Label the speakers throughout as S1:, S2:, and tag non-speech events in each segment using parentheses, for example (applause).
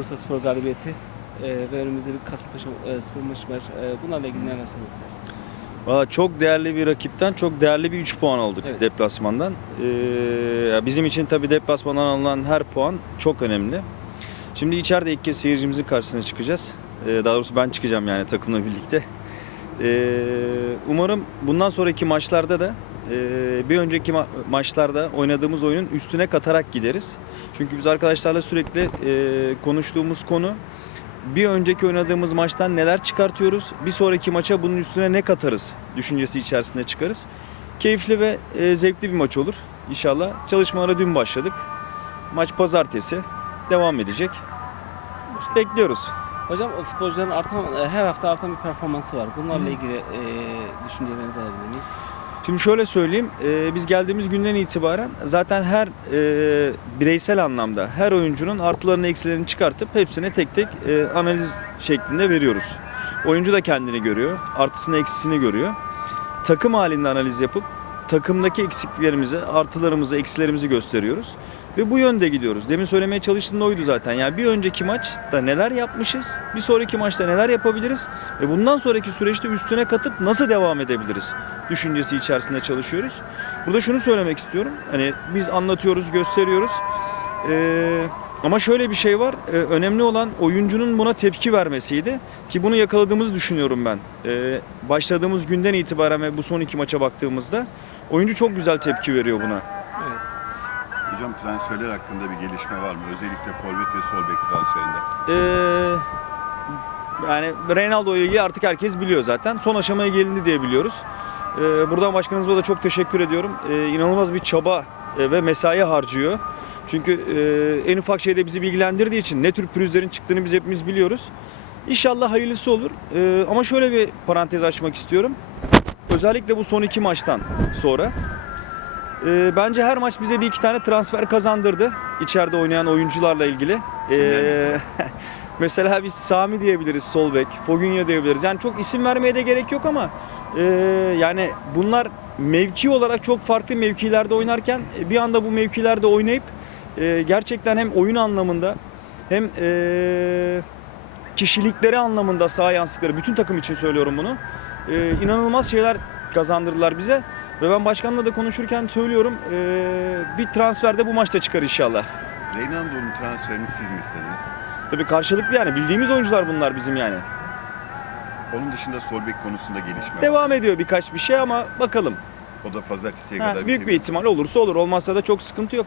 S1: Bursa Spor galibiyeti e, ve önümüzde bir Kasımpaşa e, Spor maçı var. E, bunlarla ilgili neler söylemek istersiniz?
S2: Valla çok değerli bir rakipten çok değerli bir 3 puan aldık
S1: Evet.
S2: deplasmandan. Ee, bizim için tabii deplasmandan alınan her puan çok önemli. Şimdi içeride ilk kez seyircimizin karşısına çıkacağız. Ee, daha doğrusu ben çıkacağım yani takımla birlikte. Ee, umarım bundan sonraki maçlarda da bir önceki ma- maçlarda oynadığımız oyunun üstüne katarak gideriz. Çünkü biz arkadaşlarla sürekli e, konuştuğumuz konu bir önceki oynadığımız maçtan neler çıkartıyoruz, bir sonraki maça bunun üstüne ne katarız düşüncesi içerisinde çıkarız. Keyifli ve e, zevkli bir maç olur inşallah. Çalışmalara dün başladık. Maç pazartesi devam edecek. Bekliyoruz.
S1: Hocam futbolcuların artan, e, her hafta artan bir performansı var. Bunlarla ilgili e, düşüncelerinizi alabilir miyiz?
S2: Şimdi şöyle söyleyeyim, e, biz geldiğimiz günden itibaren zaten her e, bireysel anlamda her oyuncunun artılarını eksilerini çıkartıp hepsine tek tek e, analiz şeklinde veriyoruz. Oyuncu da kendini görüyor, artısını eksisini görüyor. Takım halinde analiz yapıp takımdaki eksikliklerimizi, artılarımızı, eksilerimizi gösteriyoruz. Ve bu yönde gidiyoruz. Demin söylemeye çalıştığım oydu zaten. Yani bir önceki maçta neler yapmışız, bir sonraki maçta neler yapabiliriz ve bundan sonraki süreçte üstüne katıp nasıl devam edebiliriz düşüncesi içerisinde çalışıyoruz. Burada şunu söylemek istiyorum. Hani biz anlatıyoruz, gösteriyoruz. Ee, ama şöyle bir şey var. Ee, önemli olan oyuncunun buna tepki vermesiydi. Ki bunu yakaladığımızı düşünüyorum ben. Ee, başladığımız günden itibaren ve bu son iki maça baktığımızda oyuncu çok güzel tepki veriyor buna.
S3: Hocam transferler hakkında bir gelişme var mı? Özellikle forvet ve sol bek transferinde.
S2: Ee, yani Reynaldo ile ilgili artık herkes biliyor zaten. Son aşamaya gelindi diye biliyoruz. Ee, buradan başkanımıza da çok teşekkür ediyorum. Ee, inanılmaz bir çaba e, ve mesai harcıyor. Çünkü e, en ufak şeyde bizi bilgilendirdiği için ne tür pürüzlerin çıktığını biz hepimiz biliyoruz. İnşallah hayırlısı olur. Ee, ama şöyle bir parantez açmak istiyorum. Özellikle bu son iki maçtan sonra e, bence her maç bize bir iki tane transfer kazandırdı. içeride oynayan oyuncularla ilgili. Ee, (laughs) mesela biz Sami diyebiliriz sol bek, Fogunya diyebiliriz. Yani çok isim vermeye de gerek yok ama e, yani bunlar mevki olarak çok farklı mevkilerde oynarken e, bir anda bu mevkilerde oynayıp e, gerçekten hem oyun anlamında hem e, kişilikleri anlamında saha yansıttıkları bütün takım için söylüyorum bunu. E, inanılmaz şeyler kazandırdılar bize. Ve ben başkanla da konuşurken söylüyorum e, bir transferde bu maçta çıkar inşallah.
S3: Reynaldo'nun transferini siz mi istediniz?
S2: Tabii karşılıklı yani bildiğimiz oyuncular bunlar bizim yani.
S3: Onun dışında sol bek konusunda gelişme var.
S2: Devam ediyor birkaç bir şey ama bakalım.
S3: O da pazartesiye
S2: Ha,
S3: kadar
S2: büyük bir ihtimal olursa olur olmazsa da çok sıkıntı yok.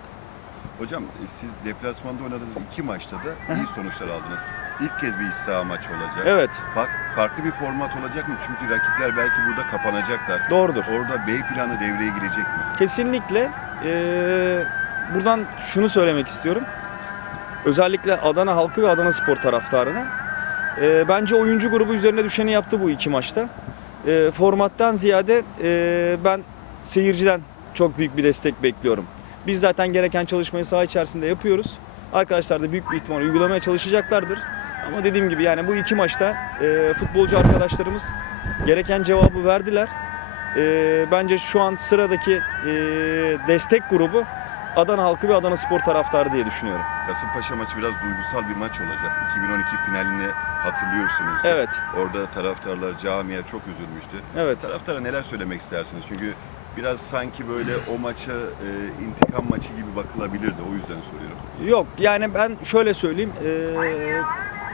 S3: Hocam e, siz deplasmanda oynadığınız iki maçta da iyi sonuçlar aldınız. İlk kez bir iç saha maçı olacak.
S2: Evet
S3: Fa- farklı bir format olacak mı? Çünkü rakipler belki burada kapanacaklar.
S2: doğrudur.
S3: Orada B planı devreye girecek mi?
S2: Kesinlikle eee, buradan şunu söylemek istiyorum. Özellikle Adana halkı ve Adana spor taraftarına. eee, bence oyuncu grubu üzerine düşeni yaptı bu iki maçta. Eee, formattan ziyade eee, ben seyirciden çok büyük bir destek bekliyorum. Biz zaten gereken çalışmayı saha içerisinde yapıyoruz. Arkadaşlar da büyük bir ihtimal uygulamaya çalışacaklardır. Ama dediğim gibi yani bu iki maçta eee, futbolcu arkadaşlarımız gereken cevabı verdiler. Ee, bence şu an sıradaki e, destek grubu Adana halkı ve Adana spor taraftarı diye düşünüyorum.
S3: Kasımpaşa maçı biraz duygusal bir maç olacak. 2012 finalini hatırlıyorsunuz.
S2: Evet,
S3: Orada taraftarlar camia çok üzülmüştü.
S2: evet.
S3: Taraftara neler söylemek istersiniz? Çünkü biraz sanki böyle o maça e, intikam maçı gibi bakılabilirdi. O yüzden soruyorum.
S2: Yok yani ben şöyle söyleyeyim. e,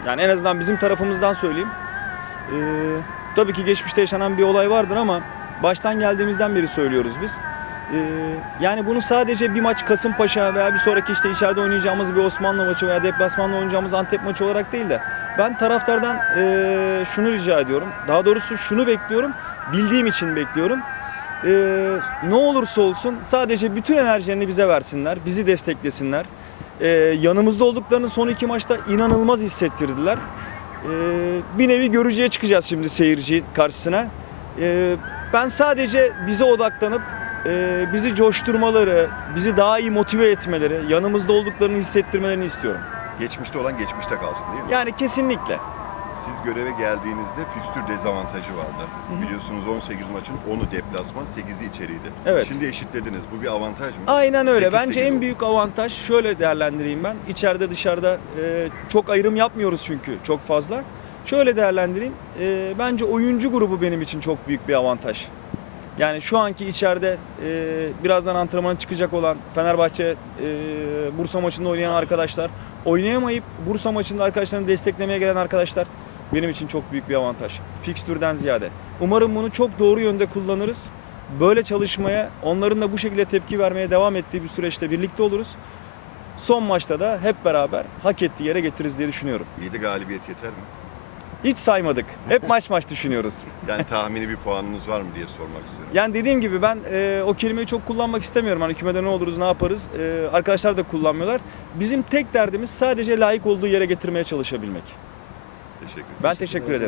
S2: yani en azından bizim tarafımızdan söyleyeyim. E, tabii ki geçmişte yaşanan bir olay vardır ama baştan geldiğimizden beri söylüyoruz biz. E, yani bunu sadece bir maç Kasımpaşa veya bir sonraki işte içeride oynayacağımız bir Osmanlı maçı veya deplasmanda oynayacağımız Antep maçı olarak değil de ben taraftardan e, şunu rica ediyorum. Daha doğrusu şunu bekliyorum. Bildiğim için bekliyorum. E, ne olursa olsun sadece bütün enerjilerini bize versinler, bizi desteklesinler. Ee, yanımızda olduklarını son iki maçta inanılmaz hissettirdiler. Ee, bir nevi görücüye çıkacağız şimdi seyirci karşısına. Ee, ben sadece bize odaklanıp e, bizi coşturmaları, bizi daha iyi motive etmeleri, yanımızda olduklarını hissettirmelerini istiyorum.
S3: Geçmişte olan geçmişte kalsın değil mi?
S2: Yani kesinlikle.
S3: Siz göreve geldiğinizde fikstür dezavantajı vardı.
S2: hı.
S3: Biliyorsunuz 18 maçın 10'u deplasman, 8'i içeriydi.
S2: Evet.
S3: Şimdi eşitlediniz. Bu bir avantaj mı?
S2: Aynen öyle.
S3: 8-8
S2: Bence en
S3: oldu.
S2: büyük avantaj şöyle değerlendireyim ben. İçeride dışarıda e, çok ayrım yapmıyoruz çünkü çok fazla. Şöyle değerlendireyim. E, bence oyuncu grubu benim için çok büyük bir avantaj. Yani şu anki içeride e, birazdan antrenmana çıkacak olan Fenerbahçe e, Bursa maçında oynayan arkadaşlar, oynayamayıp Bursa maçında arkadaşlarını desteklemeye gelen arkadaşlar benim için çok büyük bir avantaj. Fikstürden ziyade. Umarım bunu çok doğru yönde kullanırız. Böyle çalışmaya, onların da bu şekilde tepki vermeye devam ettiği bir süreçte birlikte oluruz. Son maçta da hep beraber hak ettiği yere getiririz diye düşünüyorum.
S3: 7 galibiyet yeter mi?
S2: Hiç saymadık. Hep maç maç düşünüyoruz. (laughs)
S3: Yani tahmini bir puanınız var mı diye sormak istiyorum.
S2: Yani dediğim gibi ben e, o kelimeyi çok kullanmak istemiyorum. Hani kümede ne oluruz, ne yaparız? E, arkadaşlar da kullanmıyorlar. Bizim tek derdimiz sadece layık olduğu yere getirmeye çalışabilmek.
S3: Teşekkür.
S2: Ben teşekkür ederim.